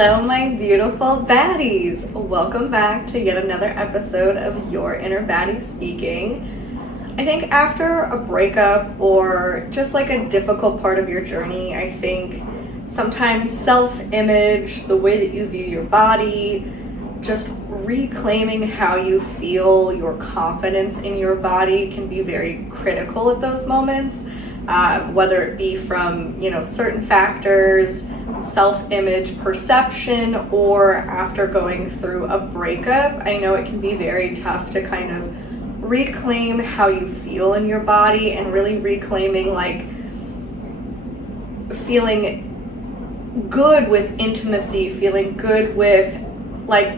Hello, my beautiful baddies. Welcome back to yet another episode of Your Inner Baddie Speaking. I think after a breakup or just like a difficult part of your journey, I think sometimes self-image, the way that you view your body, just reclaiming how you feel, your confidence in your body can be very critical at those moments. Whether it be from, certain factors, self-image perception, or after going through a breakup. I know it can be very tough to kind of reclaim how you feel in your body and really reclaiming feeling good with intimacy, feeling good with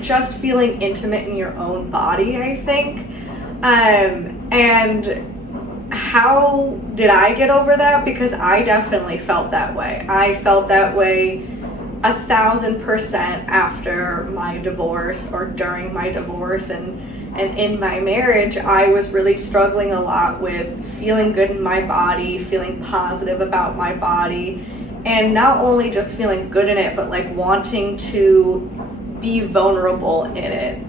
just feeling intimate in your own body, I think. And how did I get over that? Because I definitely felt that way. I felt that way 1,000% after my divorce or during my divorce and in my marriage. I was really struggling a lot with feeling good in my body, feeling positive about my body, and not only just feeling good in it, but wanting to be vulnerable in it,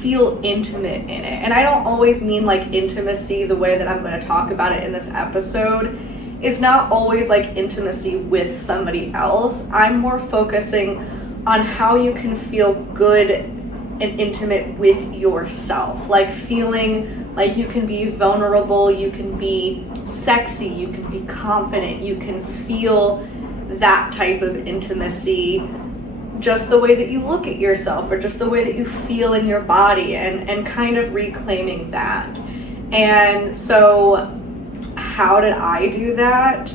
feel intimate in it. And I don't always mean intimacy the way that I'm going to talk about it in this episode. It's not always intimacy with somebody else. I'm more focusing on how you can feel good and intimate with yourself, feeling like you can be vulnerable, you can be sexy, you can be confident, you can feel that type of intimacy just the way that you look at yourself or just the way that you feel in your body, and kind of reclaiming that. And so how did I do that?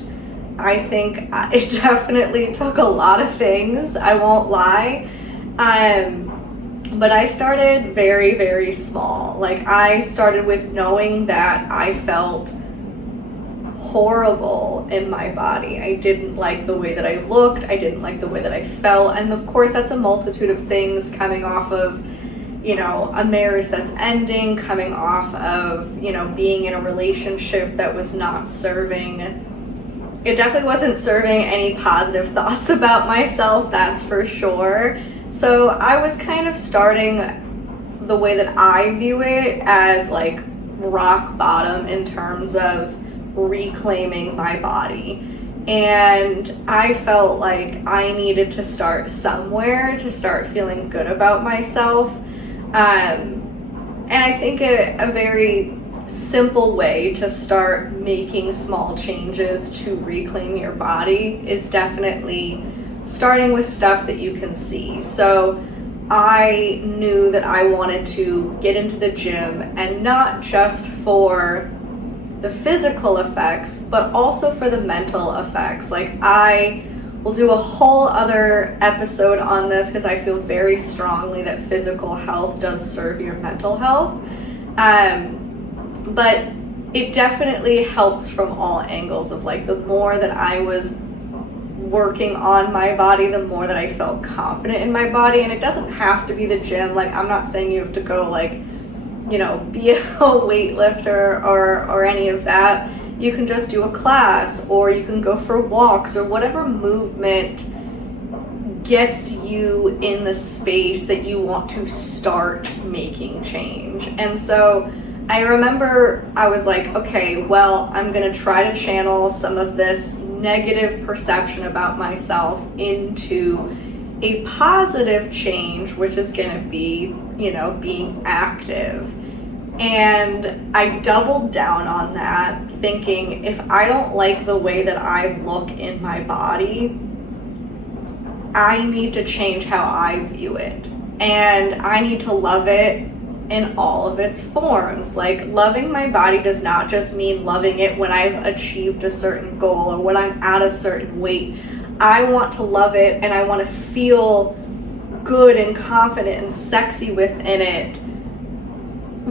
I think it definitely took a lot of things, I won't lie. But I started very, very small. I started with knowing that I felt horrible in my body. I didn't like the way that I looked. I didn't like the way that I felt. And of course, that's a multitude of things coming off of, a marriage that's ending, coming off of, being in a relationship that was not serving. It definitely wasn't serving any positive thoughts about myself, that's for sure. So I was kind of starting the way that I view it as rock bottom in terms of reclaiming my body. And I felt like I needed to start somewhere to start feeling good about myself. And I think a very simple way to start making small changes to reclaim your body is definitely starting with stuff that you can see. So I knew that I wanted to get into the gym, and not just for the physical effects, but also for the mental effects. I will do a whole other episode on this because I feel very strongly that physical health does serve your mental health. But it definitely helps from all angles of the more that I was working on my body, the more that I felt confident in my body. And it doesn't have to be the gym. I'm not saying you have to go be a weightlifter or any of that. You can just do a class, or you can go for walks, or whatever movement gets you in the space that you want to start making change. And so I remember I was okay, well, I'm going to try to channel some of this negative perception about myself into a positive change, which is going to be, being active. And I doubled down on that, thinking if I don't like the way that I look in my body, I need to change how I view it. And I need to love it in all of its forms. Loving my body does not just mean loving it when I've achieved a certain goal or when I'm at a certain weight. I want to love it, and I want to feel good and confident and sexy within it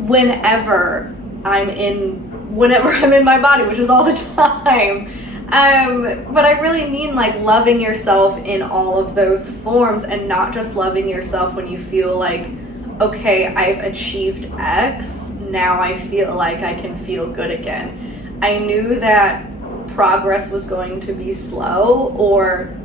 whenever I'm in my body, which is all the time. But I really mean loving yourself in all of those forms, and not just loving yourself when you feel okay, I've achieved X, now I feel like I can feel good again. I knew that progress was going to be slow, or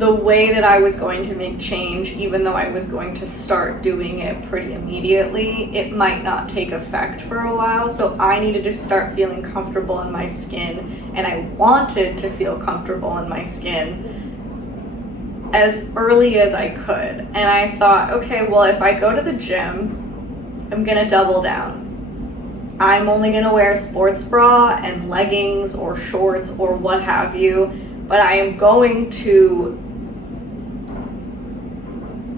the way that I was going to make change, even though I was going to start doing it pretty immediately, it might not take effect for a while. So I needed to start feeling comfortable in my skin, and I wanted to feel comfortable in my skin as early as I could. And I thought, okay, well, if I go to the gym, I'm gonna double down. I'm only gonna wear a sports bra and leggings or shorts or what have you, but I am going to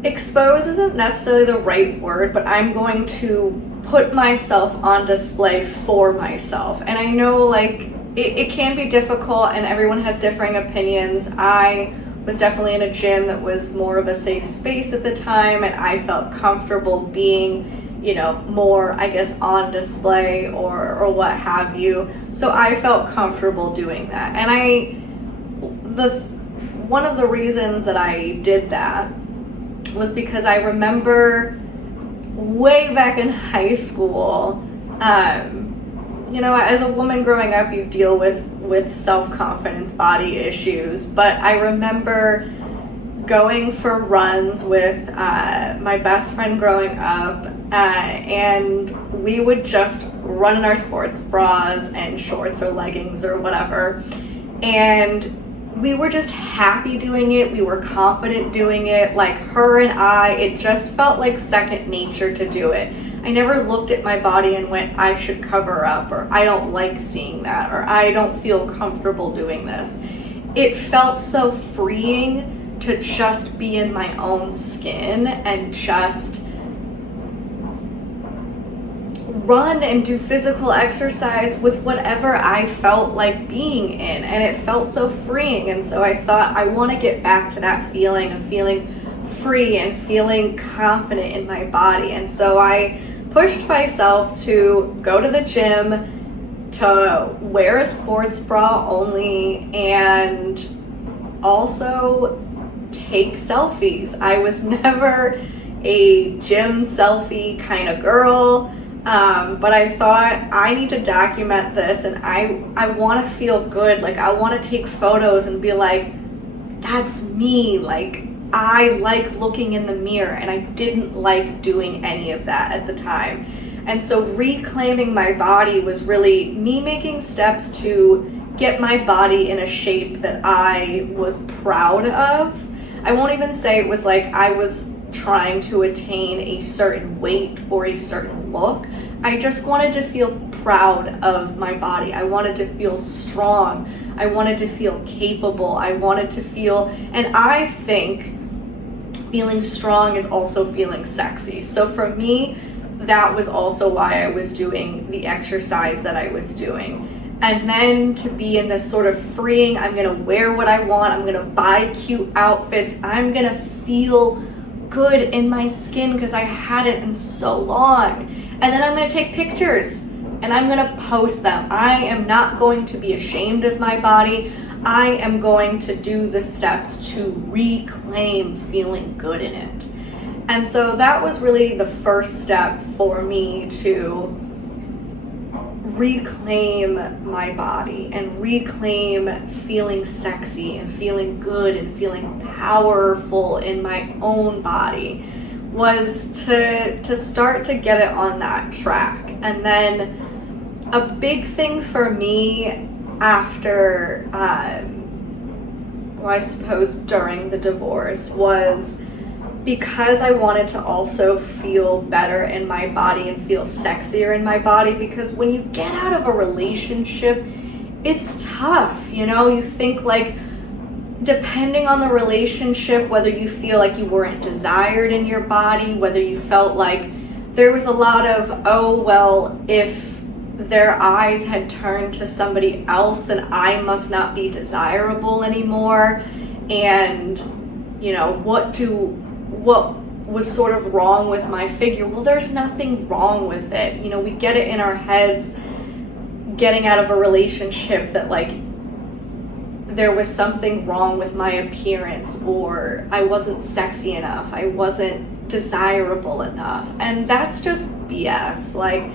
expose isn't necessarily the right word, but I'm going to put myself on display for myself. And I know like it can be difficult and everyone has differing opinions. I was definitely in a gym that was more of a safe space at the time, and I felt comfortable being, you know, more, I guess, on display or what have you. So I felt comfortable doing that. And one of the reasons that I did that was because I remember way back in high school, you know, as a woman growing up, you deal with self-confidence, body issues, but I remember going for runs with my best friend growing up, and we would just run in our sports bras and shorts or leggings or whatever, and we were just happy doing it. We were confident doing it. Like her and I, it just felt like second nature to do it. I never looked at my body and went, I should cover up, or I don't like seeing that, or I don't feel comfortable doing this. It felt so freeing to just be in my own skin and just run and do physical exercise with whatever I felt like being in, and it felt so freeing. And so I thought, I want to get back to that feeling of feeling free and feeling confident in my body. And so I pushed myself to go to the gym, to wear a sports bra only, and also take selfies. I was never a gym selfie kind of girl. But I thought, I need to document this, and I want to feel good. Like, I want to take photos and be like, that's me. Like, I like looking in the mirror, and I didn't like doing any of that at the time. And so reclaiming my body was really me making steps to get my body in a shape that I was proud of. I won't even say it was like I was trying to attain a certain weight or a certain look. I just wanted to feel proud of my body. I wanted to feel strong. I wanted to feel capable. I wanted to feel, and I think feeling strong is also feeling sexy. So for me, that was also why I was doing the exercise that I was doing. And then to be in this sort of freeing, I'm gonna wear what I want, I'm gonna buy cute outfits, I'm gonna feel good in my skin because I hadn't in so long. And then I'm gonna take pictures and I'm gonna post them. I am not going to be ashamed of my body. I am going to do the steps to reclaim feeling good in it. And so that was really the first step for me to reclaim my body and reclaim feeling sexy and feeling good and feeling powerful in my own body, was to start to get it on that track. And then a big thing for me after, I suppose during the divorce, was because I wanted to also feel better in my body and feel sexier in my body, because when you get out of a relationship, it's tough, you know? You think like, depending on the relationship, whether you feel like you weren't desired in your body, whether you felt like there was a lot of, oh, well, if their eyes had turned to somebody else, then I must not be desirable anymore. And, you know, what was sort of wrong with my figure? Well, there's nothing wrong with it. You know, we get it in our heads getting out of a relationship that like there was something wrong with my appearance, or I wasn't sexy enough, I wasn't desirable enough. And that's just BS. Like,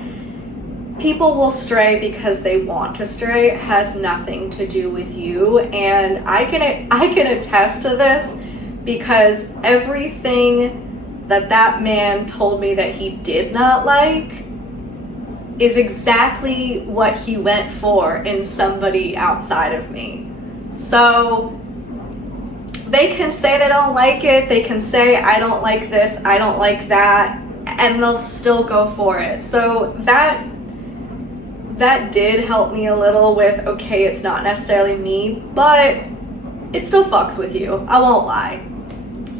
people will stray because they want to stray. It has nothing to do with you. And I can attest to this. because everything that man told me that he did not like is exactly what he went for in somebody outside of me. So they can say they don't like it, they can say I don't like this, I don't like that, and they'll still go for it. So that did help me a little with, okay, it's not necessarily me, but it still fucks with you, I won't lie.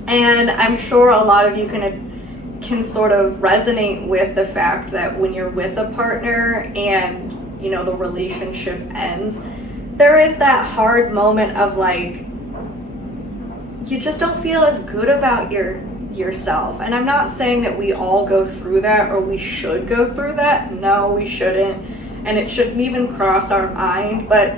And I'm sure a lot of you can sort of resonate with the fact that when you're with a partner and, you know, the relationship ends, there is that hard moment of like, you just don't feel as good about yourself. And I'm not saying that we all go through that or we should go through that. No, we shouldn't. And it shouldn't even cross our mind. But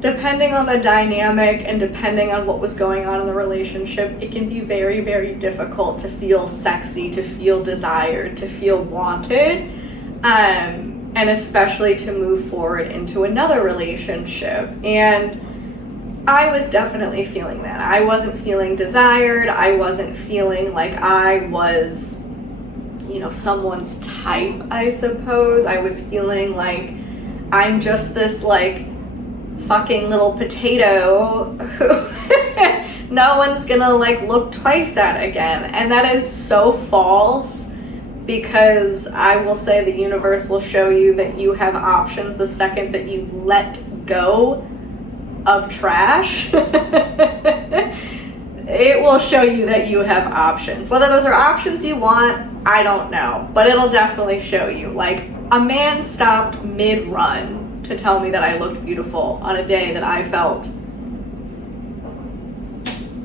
depending on the dynamic and depending on what was going on in the relationship, it can be very, very difficult to feel sexy, to feel desired, to feel wanted, and especially to move forward into another relationship. And I was definitely feeling that. I wasn't feeling desired. I wasn't feeling like I was, you know, someone's type, I suppose. I was feeling like I'm just this like fucking little potato who no one's gonna like look twice at again. And that is so false, because I will say the universe will show you that you have options the second that you let go of trash. It will show you that you have options. Whether those are options you want, I don't know, but it'll definitely show you. Like, a man stopped mid-run to tell me that I looked beautiful on a day that I felt,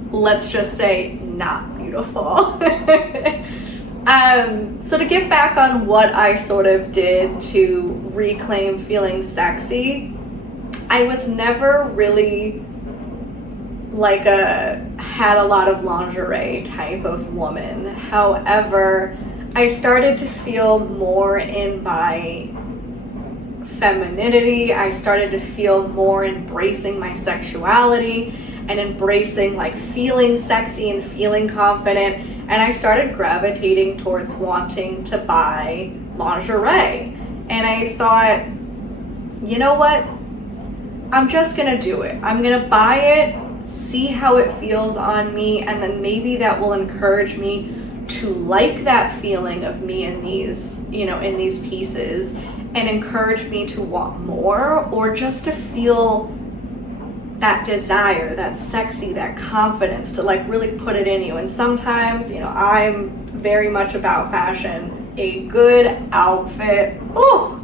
let's just say, not beautiful. So to get back on what I sort of did to reclaim feeling sexy, I was never really like had a lot of lingerie type of woman. However, I started to feel more in my femininity. I started to feel more embracing my sexuality and embracing like feeling sexy and feeling confident. And I started gravitating towards wanting to buy lingerie. And I thought, you know what? I'm just gonna do it. I'm gonna buy it, see how it feels on me, and then maybe that will encourage me to like that feeling of me in these, you know, in these pieces, and encourage me to want more, or just to feel that desire, that sexy, that confidence to like really put it in you. And sometimes, you know, I'm very much about fashion. A good outfit, ooh,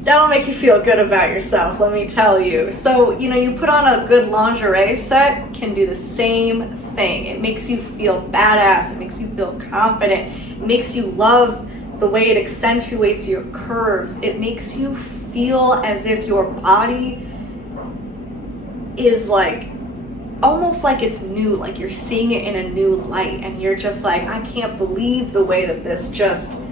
that'll make you feel good about yourself, let me tell you. So, you know, you put on a good lingerie set, can do the same thing. It makes you feel badass, it makes you feel confident, it makes you love the way it accentuates your curves. It makes you feel as if your body is like, almost like it's new, like you're seeing it in a new light, and you're just like, I can't believe the way that this just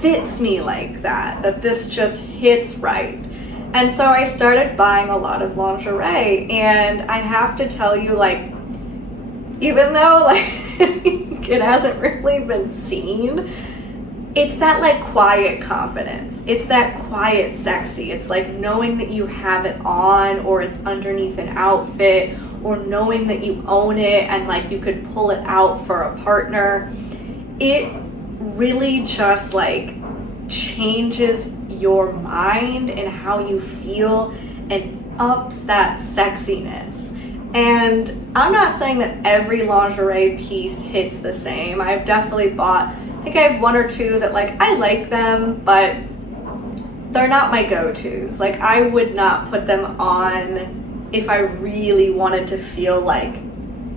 fits me like that this just hits right. And so I started buying a lot of lingerie, and I have to tell you, like, even though like it hasn't really been seen, it's that like quiet confidence, it's that quiet sexy. It's like knowing that you have it on, or it's underneath an outfit, or knowing that you own it and like you could pull it out for a partner. It really just like changes your mind and how you feel, and ups that sexiness. And I'm not saying that every lingerie piece hits the same. I've definitely bought, I think I have one or two that like I like them, but they're not my go-tos. Like, I would not put them on if I really wanted to feel like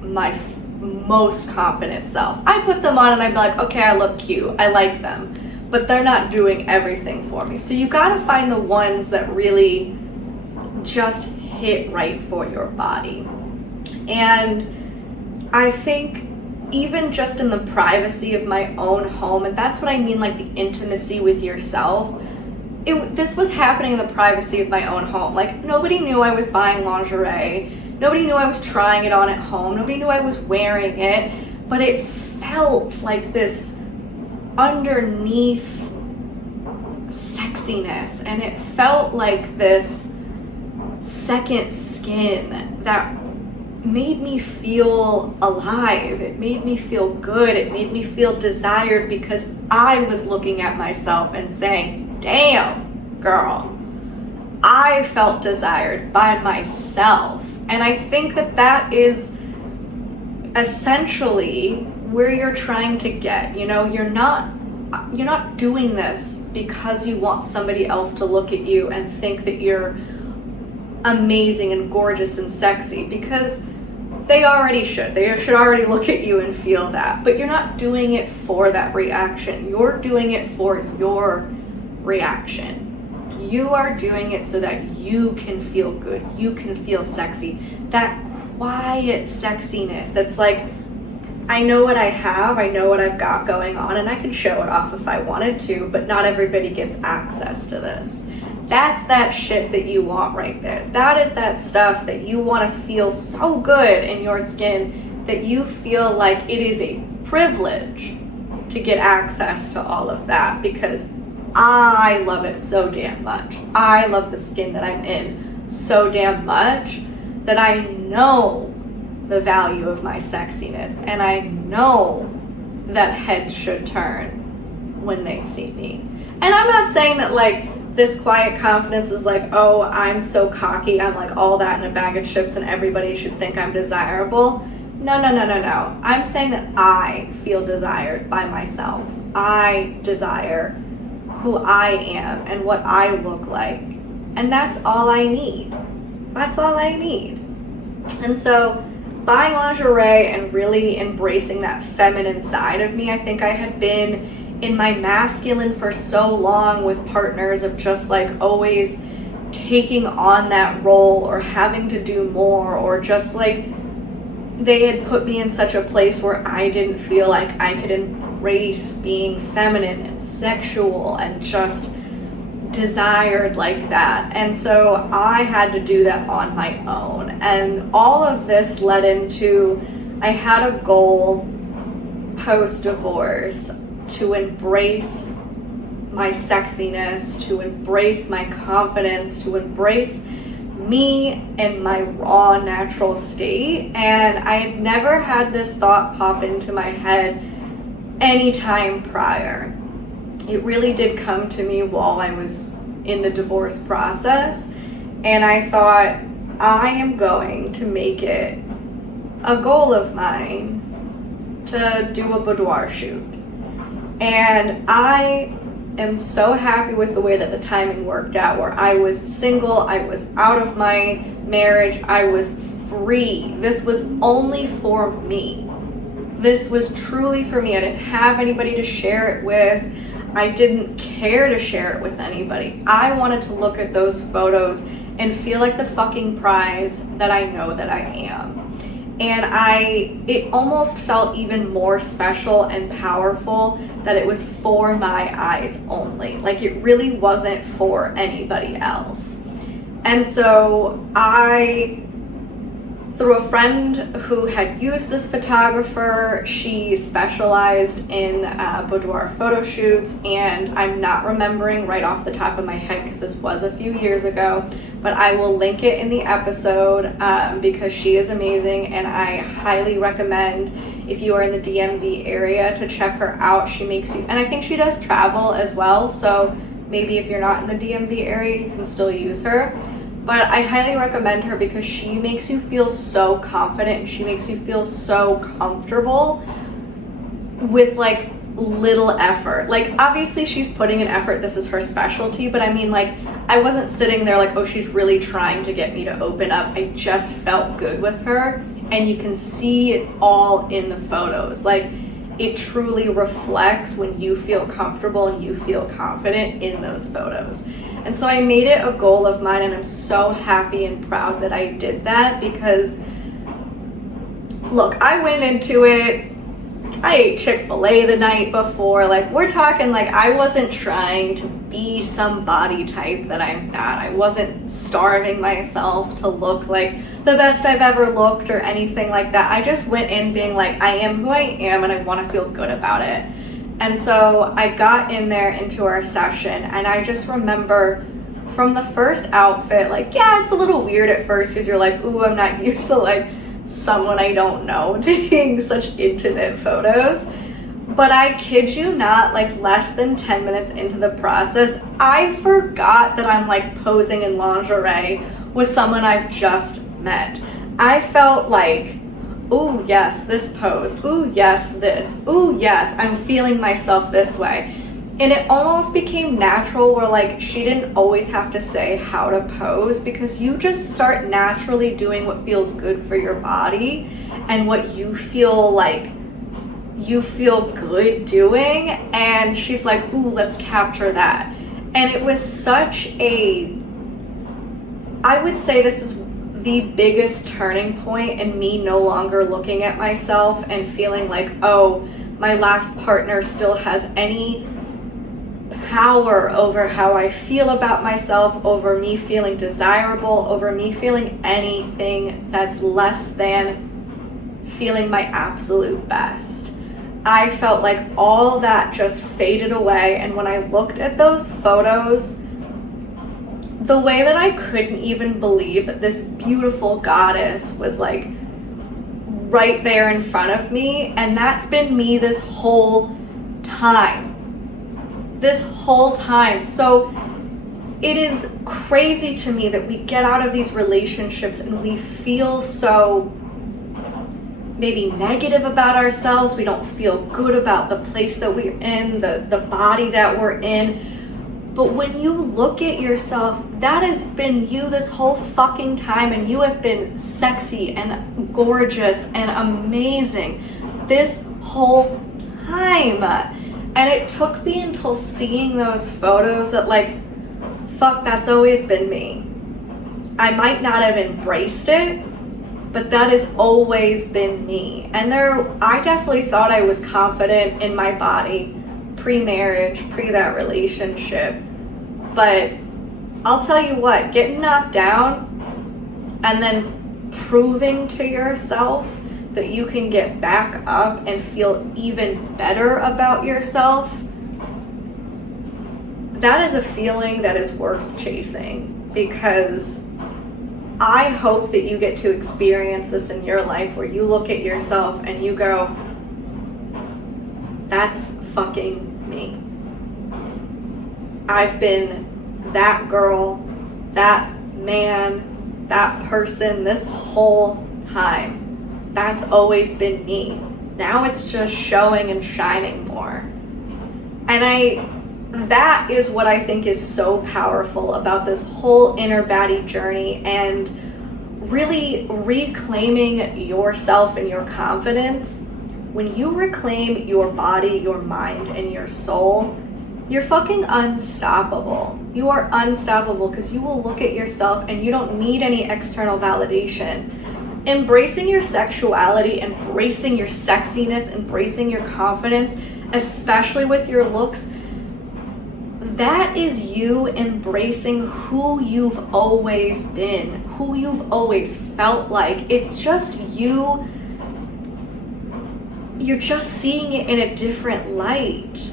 my most confident self. I put them on and I'd be like, okay, I look cute, I like them, but they're not doing everything for me. So you gotta find the ones that really just hit right for your body. And I think even just in the privacy of my own home, and that's what I mean, like the intimacy with yourself, this was happening in the privacy of my own home. Like, nobody knew I was buying lingerie. Nobody knew I was trying it on at home. Nobody knew I was wearing it, but it felt like this underneath sexiness, and it felt like this second skin that made me feel alive. It made me feel good. It made me feel desired, because I was looking at myself and saying, damn, girl, I felt desired by myself. And I think that that is essentially where you're trying to get. You know, you're not doing this because you want somebody else to look at you and think that you're amazing and gorgeous and sexy, because they already should. They should already look at you and feel that. But you're not doing it for that reaction. You're doing it for your reaction. You are doing it so that you can feel good. You can feel sexy. That quiet sexiness that's like, I know what I have, I know what I've got going on, and I can show it off if I wanted to, but not everybody gets access to this. That's that shit that you want right there. That is that stuff that you want to feel so good in your skin that you feel like it is a privilege to get access to all of that, because I love it so damn much. I love the skin that I'm in so damn much that I know the value of my sexiness, and I know that heads should turn when they see me. And I'm not saying that like this quiet confidence is like, oh, I'm so cocky, I'm like all that in a bag of chips and everybody should think I'm desirable. No. I'm saying that I feel desired by myself. I desire who I am and what I look like. And that's all I need. That's all I need. And so buying lingerie and really embracing that feminine side of me, I think I had been in my masculine for so long with partners of just like always taking on that role or having to do more, or just like they had put me in such a place where I didn't feel like I could embrace being feminine and sexual and just desired like that. And so I had to do that on my own. And all of this led into, I had a goal post-divorce to embrace my sexiness, to embrace my confidence, to embrace me in my raw, natural state. And I had never had this thought pop into my head any time prior. It really did come to me while I was in the divorce process. And I thought, I am going to make it a goal of mine to do a boudoir shoot. And I am so happy with the way that the timing worked out, where I was single, I was out of my marriage, I was free. This was only for me. This was truly for me. I didn't have anybody to share it with. I didn't care to share it with anybody. I wanted to look at those photos and feel like the fucking prize that I know that I am. And it almost felt even more special and powerful that it was for my eyes only. Like it really wasn't for anybody else. And so through a friend who had used this photographer, she specialized in boudoir photo shoots, and I'm not remembering right off the top of my head because this was a few years ago, but I will link it in the episode because she is amazing, and I highly recommend, if you are in the DMV area, to check her out. She makes you, and I think she does travel as well, so maybe if you're not in the DMV area, you can still use her. But I highly recommend her because she makes you feel so confident, and she makes you feel so comfortable with like little effort. Like obviously she's putting in effort, this is her specialty, but I mean, like, I wasn't sitting there like, oh, she's really trying to get me to open up. I just felt good with her, and you can see it all in the photos. Like it truly reflects when you feel comfortable and you feel confident in those photos. And so I made it a goal of mine, and I'm so happy and proud that I did that, because look, I went into it I ate Chick-fil-A the night before. Like, we're talking, like, I wasn't trying to be some body type that I'm not. I wasn't starving myself to look like the best I've ever looked or anything like that. I just went in being like, I am who I am and I want to feel good about it. And so I got in there into our session, and I just remember from the first outfit, like, yeah, it's a little weird at first because you're like, ooh, I'm not used to like someone I don't know taking such intimate photos. But I kid you not, like less than 10 minutes into the process, I forgot that I'm like posing in lingerie with someone I've just met. I felt like, ooh, yes, this pose. Ooh, yes, this. Ooh, yes, I'm feeling myself this way. And it almost became natural where like she didn't always have to say how to pose, because you just start naturally doing what feels good for your body and what you feel like you feel good doing. And she's like, ooh, let's capture that. And it was such a, I would say this is the biggest turning point in me no longer looking at myself and feeling like, oh, my last partner still has any power over how I feel about myself, over me feeling desirable, over me feeling anything that's less than feeling my absolute best. I felt like all that just faded away, and when I looked at those photos, the way that I couldn't even believe that this beautiful goddess was like right there in front of me, and that's been me this whole time. So it is crazy to me that we get out of these relationships and we feel so maybe negative about ourselves. We don't feel good about the place that we're in, the body that we're in. But when you look at yourself, that has been you this whole fucking time, and you have been sexy and gorgeous and amazing this whole time. And it took me until seeing those photos that like, fuck, that's always been me. I might not have embraced it, but that has always been me. And I definitely thought I was confident in my body pre-marriage, pre that relationship. But I'll tell you what, getting knocked down and then proving to yourself that you can get back up and feel even better about yourself, that is a feeling that is worth chasing, because I hope that you get to experience this in your life where you look at yourself and you go, that's fucking me. I've been that girl, that man, that person this whole time. That's always been me. Now it's just showing and shining more. And that is what I think is so powerful about this whole inner baddie journey, and really reclaiming yourself and your confidence. When you reclaim your body, your mind, and your soul, you're fucking unstoppable. You are unstoppable because you will look at yourself and you don't need any external validation. Embracing your sexuality, embracing your sexiness, embracing your confidence, especially with your looks, that is you embracing who you've always been, who you've always felt like. It's just you. You're just seeing it in a different light.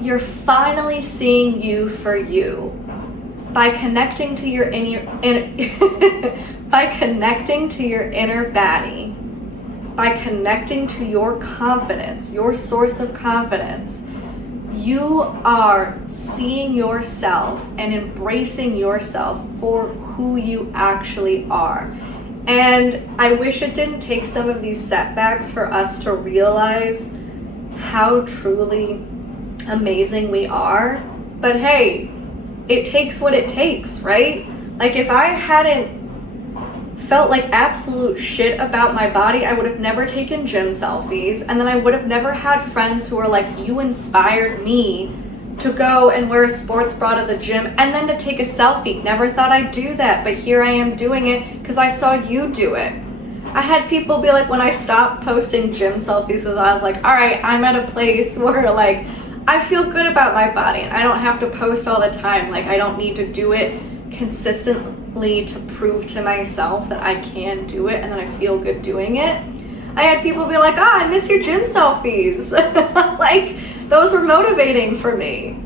You're finally seeing you for you by connecting to your by connecting to your inner baddie, by connecting to your confidence, your source of confidence. You are seeing yourself and embracing yourself for who you actually are. And I wish it didn't take some of these setbacks for us to realize how truly amazing we are. But hey, it takes what it takes, right? Like, if I hadn't felt like absolute shit about my body, I would have never taken gym selfies, and then I would have never had friends who are like, you inspired me to go and wear a sports bra to the gym and then to take a selfie. Never thought I'd do that, but here I am doing it because I saw you do it. I had people be like, when I stopped posting gym selfies, because I was like, all right, I'm at a place where like I feel good about my body and I don't have to post all the time. Like I don't need to do it consistently to prove to myself that I can do it and that I feel good doing it. I had people be like, I miss your gym selfies. Like those were motivating for me.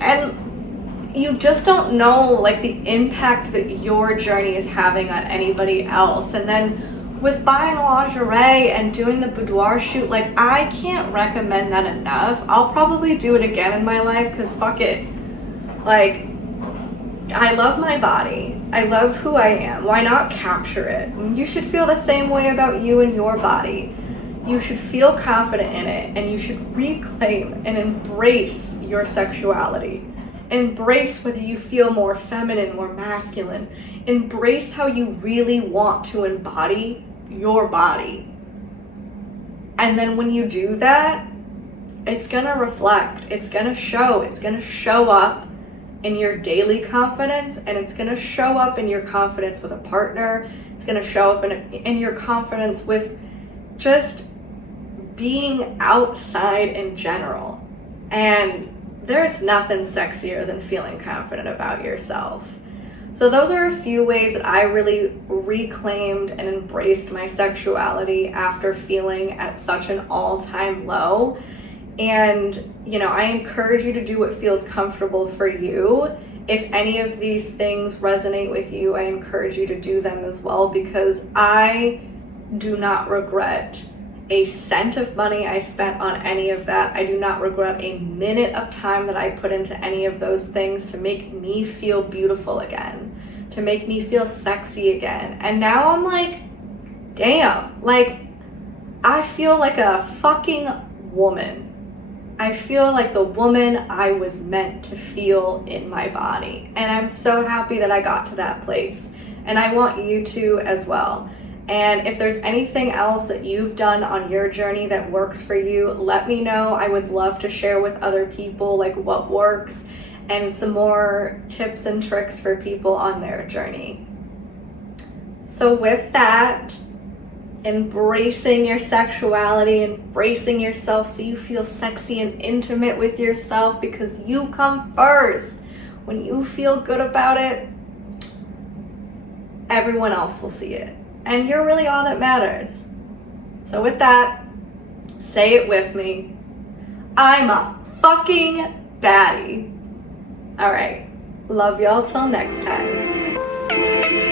And you just don't know like the impact that your journey is having on anybody else. And then with buying lingerie and doing the boudoir shoot, like I can't recommend that enough. I'll probably do it again in my life because fuck it. Like, I love my body. I love who I am. Why not capture it? You should feel the same way about you and your body. You should feel confident in it, and you should reclaim and embrace your sexuality. Embrace whether you feel more feminine, more masculine. Embrace how you really want to embody your body. And then when you do that, it's gonna reflect, it's gonna show up in your daily confidence, and it's gonna show up in your confidence with a partner. It's gonna show up in your confidence with just being outside in general. And there's nothing sexier than feeling confident about yourself. So those are a few ways that I really reclaimed and embraced my sexuality after feeling at such an all-time low. And, you know, I encourage you to do what feels comfortable for you. If any of these things resonate with you, I encourage you to do them as well, because I do not regret a cent of money I spent on any of that. I do not regret a minute of time that I put into any of those things to make me feel beautiful again, to make me feel sexy again. And now I'm like, damn, like I feel like a fucking woman. I feel like the woman I was meant to feel in my body. And I'm so happy that I got to that place. And I want you to as well. And if there's anything else that you've done on your journey that works for you, let me know. I would love to share with other people like what works and some more tips and tricks for people on their journey. So with that, embracing your sexuality, embracing yourself so you feel sexy and intimate with yourself, because you come first. When you feel good about it, everyone else will see it. And you're really all that matters. So with that, say it with me. I'm a fucking baddie. All right. Love y'all till next time.